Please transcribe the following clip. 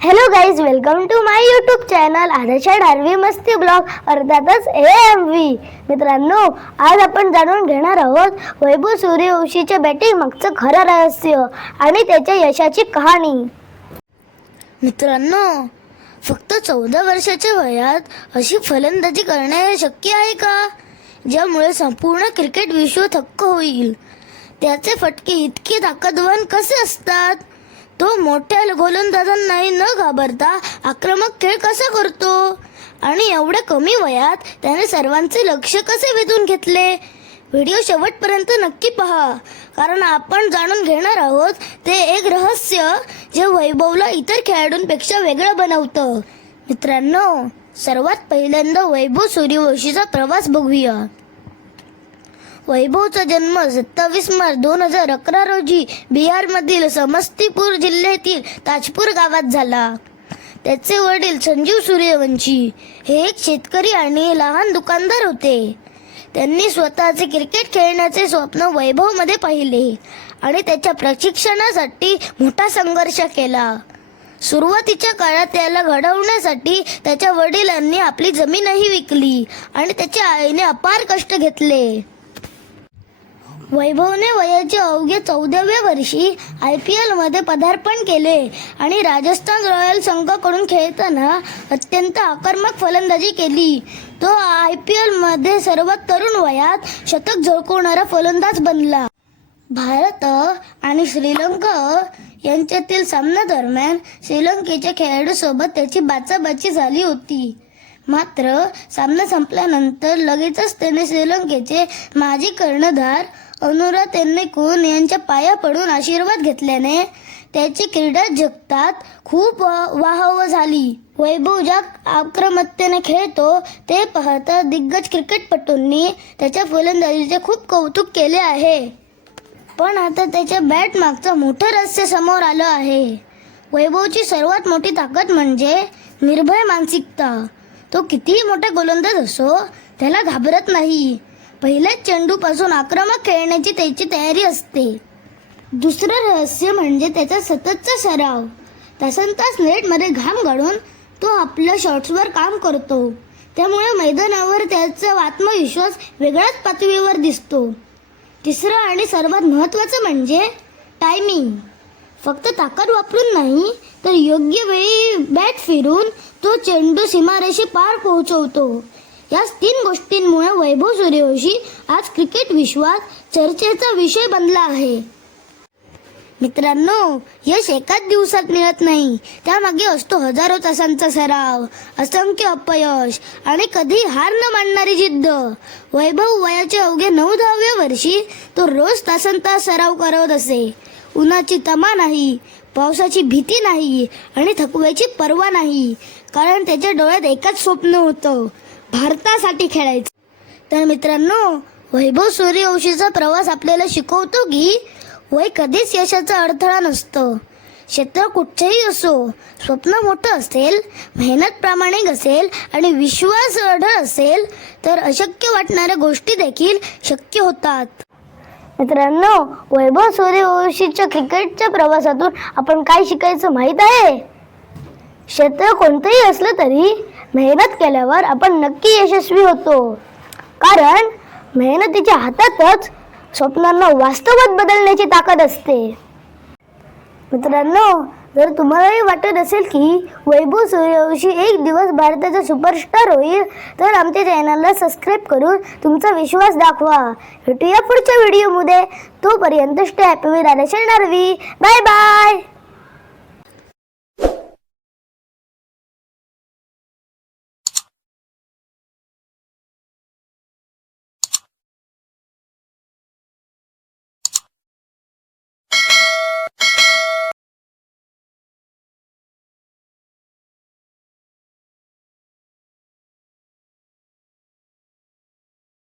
Hello guys, welcome to my YouTube channel Adarsh Darvi Masti vlog अर्थातच AMV. मित्रांनो, आज आपण जाणून घेणार आहोत वैभव सूर्यवंशीच्या बॅटिंग मागचं खरं रहस्य आणि त्याच्या यशाची कहाणी. मित्रांनो, फक्त 14 वर्षाच्या वयात अशी फलंदाजी करणे शक्य आहे का, ज्यामुळे संपूर्ण क्रिकेट विश्व थक्क होईल. त्याचे फटके इतके ताकदवान कसे असतात? तो मोठ्या गोलंदाजांनाही न घाबरता आक्रमक खेळ कसा करतो आणि एवढ्या कमी वयात त्याने सर्वांचे लक्ष कसे वेधून घेतले? व्हिडिओ शेवटपर्यंत नक्की पहा, कारण आपण जाणून घेणार आहोत ते एक रहस्य जे वैभवला इतर खेळाडूंपेक्षा वेगळं बनवतं. मित्रांनो, सर्वात पहिल्यांदा वैभव सूर्यवंशीचा प्रवास बघूया. वैभवचा जन्म 27 मार्च 2011 रोजी बिहारमधील समस्तीपूर जिल्ह्यातील ताजपूर गावात झाला. त्याचे वडील संजीव सूर्यवंशी हे एक शेतकरी आणि लहान दुकानदार होते. त्यांनी स्वतःचे क्रिकेट खेळण्याचे स्वप्न वैभवमध्ये पाहिले आणि त्याच्या प्रशिक्षणासाठी मोठा संघर्ष केला. सुरुवातीच्या काळात त्याला घडवण्यासाठी त्याच्या वडिलांनी आपली जमीनही विकली आणि त्याच्या आईने अपार कष्ट घेतले. वैभवने वयाच्या अवघ्या 14व्या वर्षी IPL मध्ये पदार्पण केले आणि राजस्थान रॉयल संघाकडून खेळताना अत्यंत आक्रमक फलंदाजी केली. तो IPL मध्ये सर्वात तरुण वयात शतक झळकवणारा फलंदाज बनला. भारत आणि श्रीलंका यांच्यातील सामन्यादरम्यान श्रीलंकेच्या खेळाडूंसोबत त्याची बाचाबाची झाली होती. मात्र सामना संपल्यानंतर लगेचच त्याने श्रीलंकेचे माजी कर्णधार अनुरा तेन्नेकुन यांच्या पाया पडून आशीर्वाद घेतल्याने त्याची क्रीडा जगतात खूप वाहवा झाली. वैभव ज्या आक्रमकतेने खेळतो ते पाहता दिग्गज क्रिकेटपटूंनी त्याच्या फलंदाजीचे खूप कौतुक केले आहे. पण आता त्याच्या बॅट मागचं मोठं रहस्य समोर आलं आहे. वैभवची सर्वात मोठी ताकद म्हणजे निर्भय मानसिकता. तो कितीही मोठा गोलंदाज असो, त्याला घाबरत नाही. पहिल्याच चेंडूपासून आक्रमक खेळण्याची त्याची तयारी असते. दुसरं रहस्य म्हणजे त्याचा सततचा सराव. तासनतास नेटमध्ये घाम गाळून तो आपल्या शॉट्सवर काम करतो. त्यामुळे मैदानावर त्याचा आत्मविश्वास वेगळ्याच पातळीवर दिसतो. तिसरं आणि सर्वात महत्त्वाचं म्हणजे टायमिंग. फक्त ताकद वापरून नाही, तर योग्य वेळी बॅट फिरून तो चेंडू सीमारेषे पार पोहोचवतो. या 3 गोष्टींमुळे वैभव सूर्यवंशी आज क्रिकेट विश्वात चर्चेचा विषय बनला आहे. मित्रांनो, यश एकाच दिवसात मिळत नाही. त्यामागे असतो हजारो तासांचा सराव, असंख्य अपयश आणि कधी हार न मानणारी जिद्द. वैभव वयाच्या अवघ्या 9-10व्या वर्षी तो रोज तासनतास सराव करत असे. उन्हाची तमा नाही, पावसाची भीती नाही आणि थकव्याची पर्वा नाही, कारण त्याच्या डोळ्यात एकच स्वप्न होतं, भारतासाठी खेळायचं. तर मित्रांनो, वैभव सूर्यवंशीचा प्रवास आपल्याला शिकवतो की वय कधीच यशाचा अडथळा नसतं. क्षेत्र कुठचंही असो, स्वप्न मोठं असेल, मेहनत प्रामाणिक असेल आणि विश्वास अढळ असेल तर अशक्य वाटणाऱ्या गोष्टी देखील शक्य होतात. मित्रांनो, वैभव सूर्यवंशीच्या क्रिकेटच्या प्रवासातून आपण काय शिकायचं माहीत आहे? क्षेत्र कोणतंही असलं तरी मेहनत केल्यावर आपण नक्की यशस्वी होतो, कारण मेहनतीच्या हातातच स्वप्नांना वास्तवात बदलण्याची ताकद असते. मित्रांनो, जर तुम्हालाही वाटत असेल की वैभव सूर्यवंशी एक दिवस भारताचा सुपरस्टार होईल, तर आमच्या चॅनलला सबस्क्राईब करून तुमचा विश्वास दाखवा. भेटूया पुढच्या व्हिडिओमध्ये. तोपर्यंत stay happy with Adarsh Darvi. Bye bye.